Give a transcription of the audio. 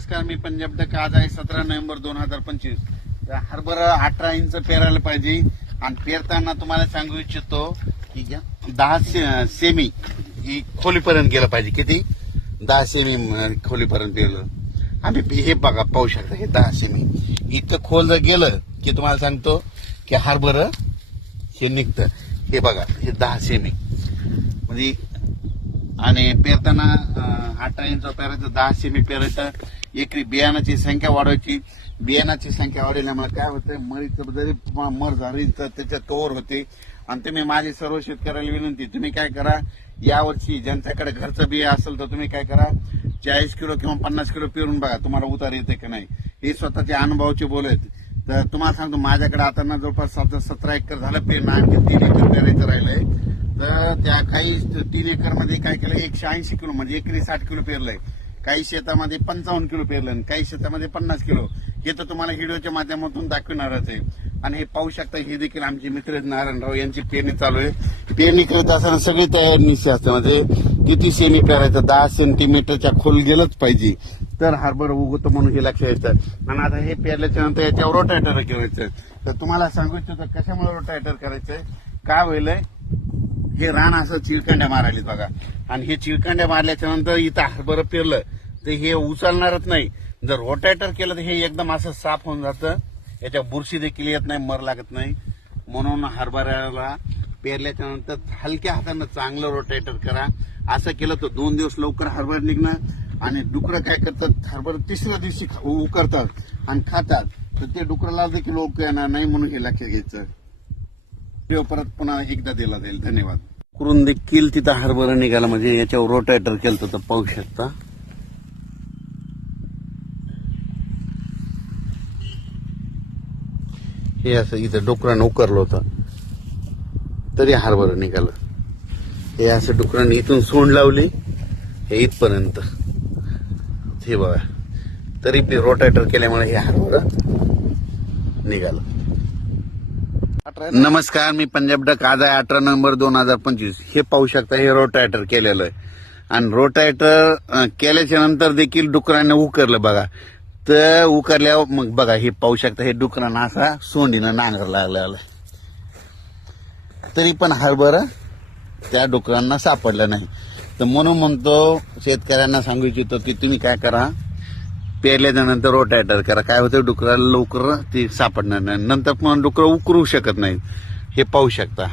नमस्कार मी पंजाब डक आज आहे सतरा नोव्हेंबर दोन हजार पंचवीस. हरभरा अठरा इंच पेरायला पाहिजे. आणि पेरताना तुम्हाला सांगू इच्छितो की दहा से- सेमी ही खोलीपर्यंत गेलं पाहिजे. किती? दहा सेमी खोलीपर्यंत गेलं. आम्ही हे बघा पाहू शकता हे दहा सेमी. इतकं खोल जर गेलं की तुम्हाला सांगतो की हरभर हे निघतं. हे बघा हे दहा सेमी. म्हणजे आणि पेरताना अं, अठरा इंच पेरायचं दहा सेमी पेरायचं एकरी बियाणाची संख्या वाढवायची. बियाणाची संख्या वाढवल्यामुळे काय होतं मरीचं जरी मर झाली तर त्याच्यात तोर होते. आणि तुम्ही माझी सर्व शेतकऱ्याला विनंती तुम्ही काय करा यावर्षी ज्यांच्याकडे घरचं बिया असेल तर तुम्ही काय करा चाळीस किलो किंवा पन्नास किलो पेरून बघा तुम्हाला उतार येते की नाही. हे स्वतःच्या अनुभवाचे बोल आहेत. तर तुम्हाला सांगतो माझ्याकडे आता ना जवळपास सतरा एकर झालं पेरणं आणखी तीन एकर पेरायचं राहिलंय. तर त्या काही तीन एकरमध्ये काय केलं एकशे ऐंशी किलो म्हणजे एकरी साठ किलो पेरलंय. काही शेतामध्ये पंचावन्न किलो पेरलं आणि काही शेतामध्ये पन्नास किलो. हे तर तुम्हाला व्हिडिओच्या माध्यमातून दाखवणारच आहे. आणि हे पाहू शकता हे देखील आमचे मित्र नारायणराव यांची पेरणी चालू आहे. पेरणी करत असताना सगळी तयारी निश्चित असते. म्हणजे किती सेमी पेरायचं दहा सेंटीमीटरच्या खोल गेलंच पाहिजे. तर हार्बर उगवतो म्हणून हे लक्ष यायचं आणि आता हे पेरल्याच्या नंतर याच्यावर रोटायटर करायचं तर तुम्हाला सांगू इच्छितो कशामुळे रोटायटर करायचंय? काय होईलय हे रान असं चिळकांड्या मारायलेत बघा. आणि हे चिळकांड्या मारल्याच्या नंतर इथं हरभरं पेरलं तर हे उचलणारच नाही. जर रोटायटर केलं तर हे एकदम असं साफ होऊन जातं. याच्या बुरशी देखील येत नाही मर लागत नाही. म्हणून हरभऱ्याला पेरल्याच्या नंतर हलक्या हातानं चांगलं रोटायटर करा. असं केलं तर दोन दिवस लवकर हरभर निघणार. आणि डुकरं काय करतात हरभर तिसऱ्या दिवशी उकरतात आणि खातात. तर ते डुकराला देखील लवकर येणार नाही म्हणून हे लक्षात घ्यायचं. व्हिडिओ परत पुन्हा एकदा दिला जाईल. धन्यवाद. करून देखील तिथं हरभरा निघाला म्हणजे याच्यावर रोटायटर केलं तर पाहू शकता. हे असं इथं डोकरानं उकरलं होतं. तरी हरभरा निघालं. हे असं डुकरानं इथून सोंड लावली हे इथपर्यंत. हे बघा. तरी ते रोटायटर केल्यामुळे हे हरभरा निघालं. नमस्कार मी पंजाब डक आज आहे अठरा नोव्हेंबर दोन हजार पंचवीस. हे पाहू शकता हे रोटायटर केलेलं आहे. आणि रोटायटर केल्याच्यानंतर देखील डुकराने उकरलं बघा. तर उकरल्यावर मग बघा हे पाहू शकता हे डुकरानं असा सोंडीनं नांगर लागलेला आहे. तरी पण हरभरा त्या डुकरांना सापडलं नाही. तर म्हणून म्हणतो शेतकऱ्यांना सांगू इच्छितो की तुम्ही काय करा पेरल्याच्या नंतर रोटायटर करा काय होतं डुकराला लवकर ते सापडणार नाही. नंतर पण डुकरं उकरू शकत नाही हे पाहू शकता.